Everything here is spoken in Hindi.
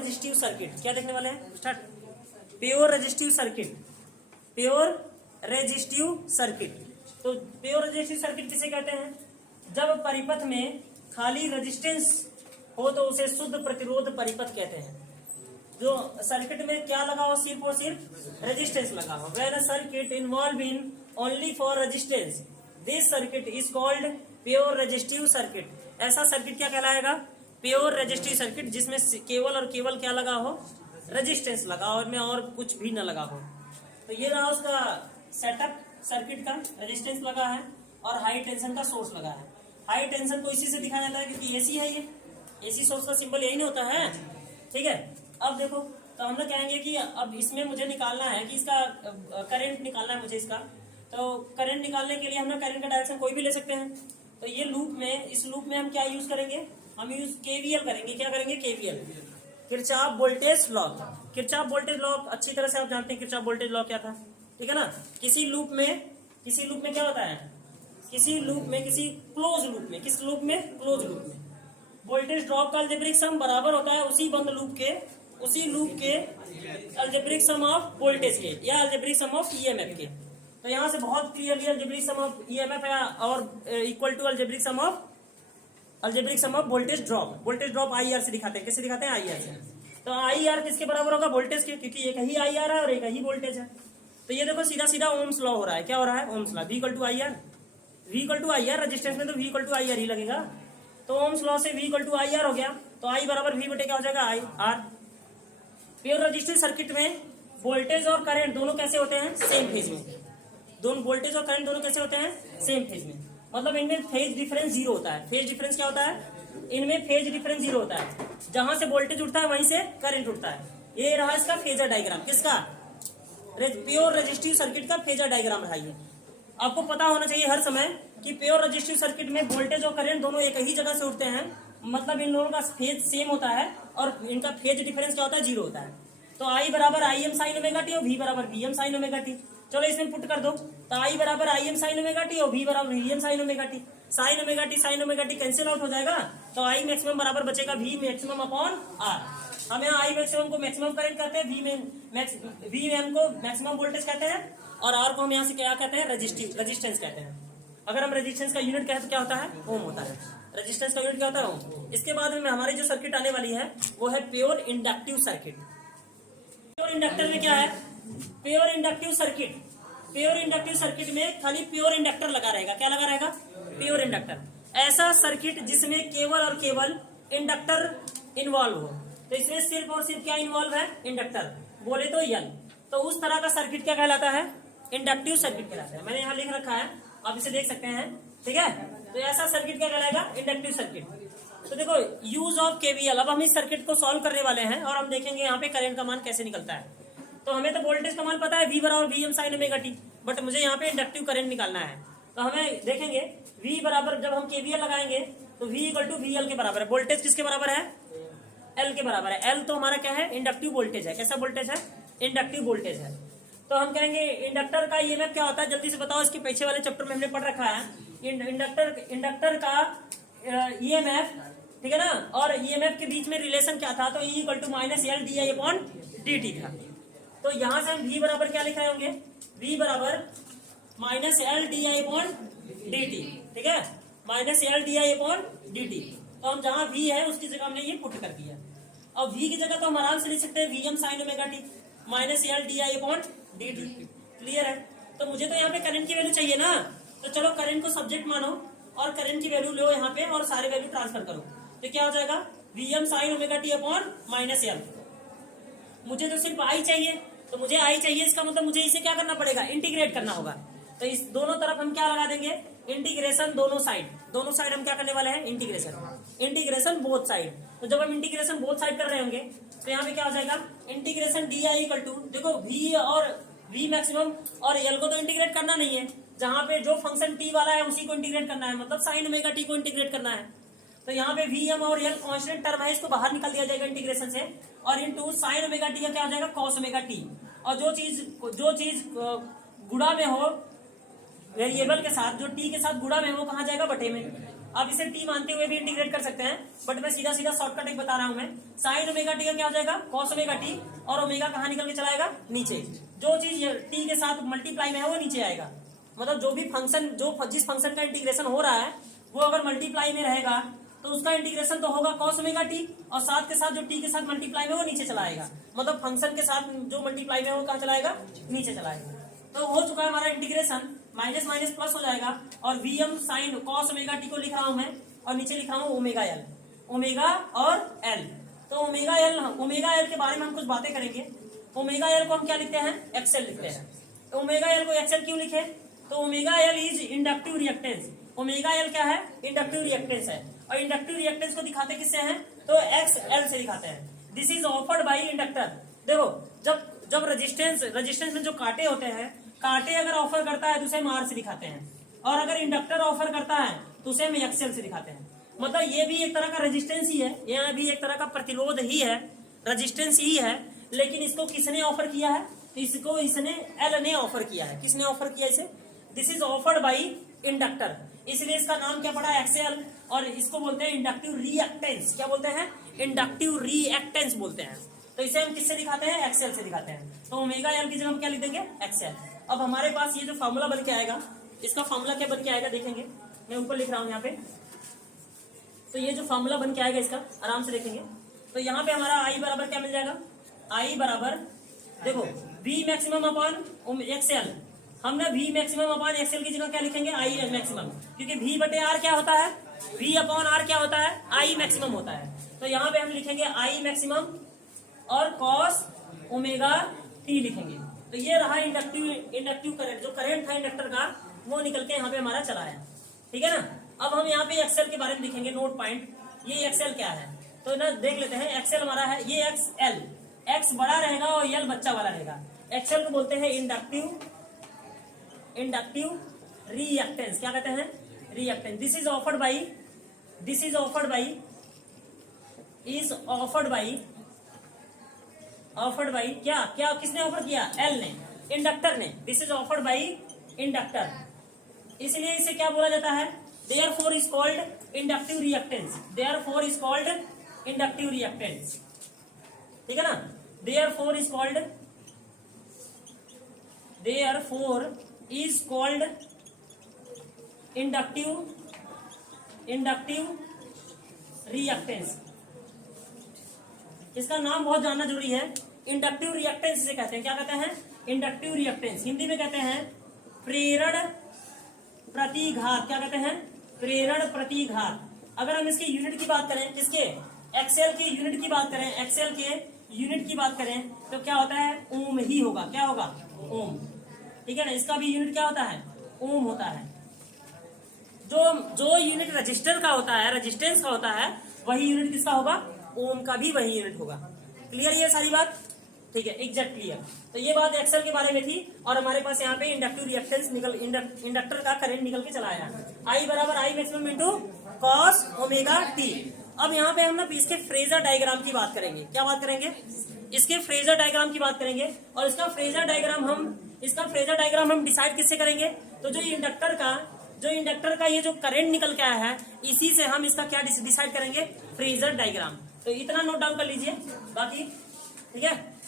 Resistive circuit. क्या देखने वाले हैं, start. Pure resistive circuit, pure resistive circuit. तो प्योर रेजिस्टिव सर्किट किसे कहते हैं, जब परिपथ में खाली रेजिस्टेंस हो तो उसे शुद्ध प्रतिरोध परिपथ कहते हैं। जो सर्किट में क्या लगा हो, सिर्फ और सिर्फ रेजिस्टेंस लगा हो। When a circuit involve in only for resistance, this circuit is called pure resistive circuit. ऐसा सर्किट क्या कहलाएगा, प्योर रेजिस्टिव सर्किट, जिसमें केवल और केवल क्या लगा हो, रेजिस्टेंस लगा हो, में और कुछ भी न लगा हो। तो ये रहा उसका सेटअप सर्किट का, रेजिस्टेंस लगा है और हाई टेंशन का सोर्स लगा है। हाई टेंशन को इसी से दिखाया जाता है क्योंकि एसी है, ये एसी सोर्स का सिंबल यही नहीं होता है, ठीक है। अब देखो, तो हम लोग कहेंगे कि अब इसमें मुझे निकालना है कि इसका करंट निकालना है मुझे इसका। तो करंट निकालने के लिए हम लोग करंट का डायरेक्शन कोई भी ले सकते हैं। तो ये लूप में, इस लूप में हम क्या यूज करेंगे, हम यूज केवीएल करेंगे। क्या करेंगे, KVL, Kirchhoff voltage law. Kirchhoff voltage law अच्छी तरह से आप जानते हैं, किरचॉफ वोल्टेज लॉ क्या था, ठीक है ना। किसी लूप में क्या होता है, किसी लूप में, किसी क्लोज लूप में, किस लूप में, क्लोज लूप में वोल्टेज ड्रॉप का अलजेब्रिक सम बराबर होता है उसी बंद लूप के, उसी लूप के अलजेब्रिक सम ऑफ वोल्टेज के या अलजेब्रिक सम ऑफ ईएमएफ के। तो यहां से बहुत clearly algebraic sum of EMF है और equal to algebraic sum of voltage drop. Voltage drop IR से दिखाते हैं। कैसे दिखाते हैं, आईआर से। तो आईआर किसके बराबर होगा, वोल्टेज के, क्योंकि एक ही आईआर है और एक ही वोल्टेज है। तो ये देखो सीधा सीधा ओम्स लॉ हो रहा है। क्या हो रहा है, Ohm's law, V equal to IR, V equal to IR, resistance में तो V इक्वल टू आईआर ही लगेगा। तो ओम्स लॉ से V इक्वल टू आईआर हो गया, तो I बराबर V बटे क्या हो जाएगा, I R. Pure resistive circuit में वोल्टेज और करंट दोनों कैसे होते हैं, सेम फेज में। दोनों वोल्टेज और करंट दोनों कैसे होते हैं, सेम फेज में। मतलब इनमें फेज डिफरेंस जीरो होता है। फेज डिफरेंस क्या होता है, इनमें फेज डिफरेंस जीरो होता है। जहां से वोल्टेज उठता है वहीं से करंट उठता है। ये रहा इसका फेजर डायग्राम, किसका, प्योर रेजिस्टिव सर्किट का फेजर डायग्राम रहा ये। आपको पता होना चाहिए हर समय कि प्योर रेजिस्टिव सर्किट में वोल्टेज और करंट दोनों एक ही जगह से उठते हैं। मतलब इन दोनों का फेज सेम होता है और इनका फेज डिफरेंस क्या होता है, जीरो होता है। तो I बराबर I m sine omega t और V बराबर V m sine omega t. चलो इसमें पुट कर दो, तो I बराबर I m sine omega t और V बराबर V m sine omega t. Sine omega t cancel out हो जाएगा, तो I मैक्सिमम बराबर बचेगा V मैक्सिमम अपॉन R। हम यहाँ I मैक्सिमम को मैक्सिमम करंट कहते हैं, V एम को मैक्सिमम वोल्टेज कहते हैं और R को हम यहाँ से क्या कहते हैं, रेजिस्टेंस कहते हैं। अगर हम रेजिस्टेंस का यूनिट कहें तो क्या होता है, ओम होता है। रेजिस्टेंस का यूनिट क्या होता है, ओम। इसके बाद में हमारी जो सर्किट आने वाली है वो है pure inductive circuit. Pure inductor में क्या है, pure inductive circuit. Pure inductive circuit में खाली प्योर इंडक्टर लगा रहेगा। क्या लगा रहेगा, प्योर इंडक्टर। ऐसा सर्किट जिसमें केवल और केवल इंडक्टर इन्वॉल्व हो। तो इसमें सिर्फ और सिर्फ क्या इन्वॉल्व है, इंडक्टर, बोले तो यल। तो उस तरह का सर्किट क्या कहलाता है, इंडक्टिव सर्किट कहलाता है। मैंने यहाँ लिख रखा है, आप इसे देख सकते हैं, ठीक है। तो ऐसा सर्किट क्या कहलाएगा, इंडक्टिव सर्किट। तो देखो यूज ऑफ केवीएल। अब हम इस सर्किट को सॉल्व करने वाले हैं और हम देखेंगे यहाँ पे करंट का मान कैसे निकलता है। तो हमें तो वोल्टेज का मान पता है, V बराबर V m sine omega t, but मुझे यहाँ पे इंडक्टिव करंट निकालना है। तो हमें देखेंगे V बराबर, जब हम केवीएल लगाएंगे तो V equal to V L के बराबर है। वोल्टेज किसके बराबर है, L के बराबर है। L तो हमारा क्या है, इंडक्टिव वोल्टेज है। कैसा वोल्टेज है, इंडक्टिव वोल्टेज है। तो हम कहेंगे इंडक्टर का ईएमएफ क्या होता है, जल्दी से बताओ। इसके पीछे वाले चैप्टर में हमने पढ़ रखा है इंडक्टर का ईएमएफ, ठीक है ना। और ईएमएफ के बीच में रिलेशन क्या था, तो E equal to minus L d i upon d t था। तो यहां से हम V बराबर क्या लिख रहे होंगे, V बराबर minus L d i upon d T, ठीक है, minus L d i upon d T. तो हम जहां V है उसकी जगह हमने ये पुट कर दिया। अब V की जगह तो हम आराम से लिख सकते हैं V m sine omega t minus L d i upon d t. Clear है। तो मुझे तो यहाँ पे करंट की वैल्यू चाहिए ना, तो चलो करंट को सब्जेक्ट मानो और करंट की वैल्यू लो यहाँ पे और सारे वैल्यू ट्रांसफर करो। तो क्या हो जाएगा, V m sine omega t upon minus L. मुझे तो सिर्फ आई चाहिए, तो मुझे आई चाहिए, इसका मतलब मुझे इसे क्या करना पड़ेगा, इंटीग्रेट करना होगा। तो इस दोनों तरफ हम क्या लगा देंगे, इंटीग्रेशन दोनों साइड हम क्या करने वाले हैं, इंटीग्रेशन बोथ साइड। तो जब हम इंटीग्रेशन बोथ साइड कर रहे होंगे तो यहाँ पे क्या हो जाएगा, integration d i equal to, देखो V और V मैक्सिमम और L को तो इंटीग्रेट करना नहीं है, जहां पे जो फंक्शन t वाला है उसी को इंटीग्रेट करना है, मतलब साइन ओमेगा t को इंटीग्रेट करना है। तो यहाँ पे Vm और L कांस्टेंट टर्म है, इसको बाहर निकाल दिया जाएगा इंटीग्रेशन से, और इनटू साइन ओमेगा टी का क्या हो जाएगा, कॉस ओमेगा टी। और जो चीज गुणा में हो वेरिएबल के साथ, जो t के साथ गुणा में हो, कहाँ जाएगा, बटे में। आप इसे टी मानते हुए भी इंटीग्रेट कर सकते हैं, बट मैं सीधा सीधा शॉर्टकट एक बता रहा हूं मैं। साइन ओमेगा टी का क्या हो जाएगा, कॉस ओमेगा टी, और ओमेगा कहाँ निकल के चला आएगा, नीचे। जो चीज टी के साथ मल्टीप्लाई में है वो नीचे आएगा, मतलब जो भी फंक्शन, जिस फंक्शन का इंटीग्रेशन हो रहा है वो अगर मल्टीप्लाई में रहेगा तो उसका इंटीग्रेशन तो होगा कॉस ओमेगा टी, और साथ के साथ जो टी के साथ मल्टीप्लाई में वो नीचे चला आएगा, मतलब फंक्शन के साथ जो मल्टीप्लाई में वो कहाँ चलाएगा, नीचे चलाएगा। तो हो चुका है हमारा इंटीग्रेशन, माइनस माइनस प्लस हो जाएगा, और VM sine cos omega T को लिख रहा हूं मैं, और नीचे लिख रहा हूं ओमेगा एल, ओमेगा और एल। तो ओमेगा एल के बारे में हम कुछ बातें करेंगे। ओमेगा एल को हम क्या लिखते हैं, एक्सएल लिखते हैं। ओमेगा एल को एक्सएल क्यों लिखे, तो omega L is inductive reactance. Omega L क्या है, इंडक्टिव रिएक्टेंस है, और इंडक्टिव रिएक्टेंस को दिखाते किससे हैं, तो एक्स एल से दिखाते हैं। This is offered by inductor. देखो जब रेजिस्टेंस में जो कांटे होते हैं, कांटे अगर ऑफर करता है तो उसे हम आर से दिखाते हैं, और अगर इंडक्टर ऑफर करता है तो उसे हम एक्सएल से दिखाते हैं। मतलब ये भी एक तरह का रेजिस्टेंस ही है, यह भी एक तरह का प्रतिरोध ही है, रेजिस्टेंस ही है, लेकिन इसको किसने ऑफर किया है, इसको इसने एल ने ऑफर किया है। किसने ऑफर किया इसे, this is offered by inductor, इसलिए इसका नाम क्या पड़ा, एक्सएल, और इसको बोलते हैं इंडक्टिव रिएक्टेंस। क्या बोलते हैं, इंडक्टिव रिएक्टेंस बोलते हैं। तो इसे हम किससे दिखाते हैं, एक्सएल से दिखाते हैं। तो ओमेगा एल की जगह हम क्या लिख देंगे, एक्सएल। अब हमारे पास ये जो फॉर्मूला बन के आएगा, इसका फॉर्मूला क्या बन के आएगा देखेंगे, मैं ऊपर लिख रहा हूं यहाँ पे। तो ये जो फॉर्मूला बन के आएगा इसका आराम से देखेंगे। तो यहाँ पे हमारा आई बराबर क्या मिल जाएगा, आई बराबर देखो वी मैक्सिमम अपॉन एक्सएल। हमने वी मैक्सिमम अपॉन एक्सएल की जगह क्या लिखेंगे, आई मैक्सिमम, क्योंकि वी बटे आर क्या होता है, वी अपॉन आर क्या होता है, आई मैक्सिमम होता है। तो यहाँ पे हम लिखेंगे आई मैक्सिमम और कॉस ओमेगा टी लिखेंगे। तो ये रहा इंडक्टिव करंट, जो करंट था इंडक्टर का वो निकल के यहाँ पे हमारा चला है, ठीक है ना। अब हम यहाँ पे एक्सएल के बारे में लिखेंगे, नोट पॉइंट, ये एक्सएल क्या है तो ना देख लेते हैं। एक्सएल हमारा है ये एक्सएल, एक्स बड़ा रहेगा और एल बच्चा वाला रहेगा। एक्सएल को बोलते हैं इंडक्टिव रिएक्टेंस। क्या कहते हैं, reactance. This is offered by क्या किसने ऑफर किया, एल ने, इंडक्टर ने। This is offered by inductor, इसलिए इसे क्या बोला जाता है, therefore is called inductive reactance. Therefore is called inductive reactance, ठीक है ना। Therefore is called inductive reactance. इसका नाम बहुत जानना जरूरी है। इंडक्टिव रिएक्टेंस इसे कहते हैं, क्या कहते हैं, इंडक्टिव रिएक्टेंस। हिंदी में कहते हैं प्रेरण प्रतिघात। क्या कहते हैं, प्रेरण प्रतिघात। अगर हम इसकी यूनिट की बात करें, किसके, एक्सएल की यूनिट की बात करें, एक्सएल के यूनिट की बात करें तो क्या होता है, ओम ही होगा। क्या होगा, ओम, ठीक है ना। इसका भी यूनिट क्या होता है, ओम होता है। जो यूनिट रजिस्टर का होता है, रेजिस्टेंस का होता है, वही यूनिट किसका होगा, ओम का भी वही यूनिट होगा। क्लियर ये सारी बात, ठीक है, एग्जैक्ट क्लियर। तो ये बात एक्सएल के बारे में थी, और हमारे पास यहाँ पे इंडक्टिव रिएक्टेंस इंडक्टर का करंट निकल के चला आया। आई बराबर I maximum into cos omega T. अब यहाँ पे हम ना इसके फ्रेजर डायग्राम की बात करेंगे। क्या बात करेंगे, इसके फ्रेजर डायग्राम की बात करेंगे। और इसका फ्रेजर डायग्राम हम डिसाइड किससे करेंगे, तो जो इंडक्टर का ये जो करंट निकल के आया है, इसी से हम इसका क्या डिसाइड करेंगे, फ्रेजर डायग्राम। तो इतना नोट डाउन कर लीजिए, बाकी ठीक है।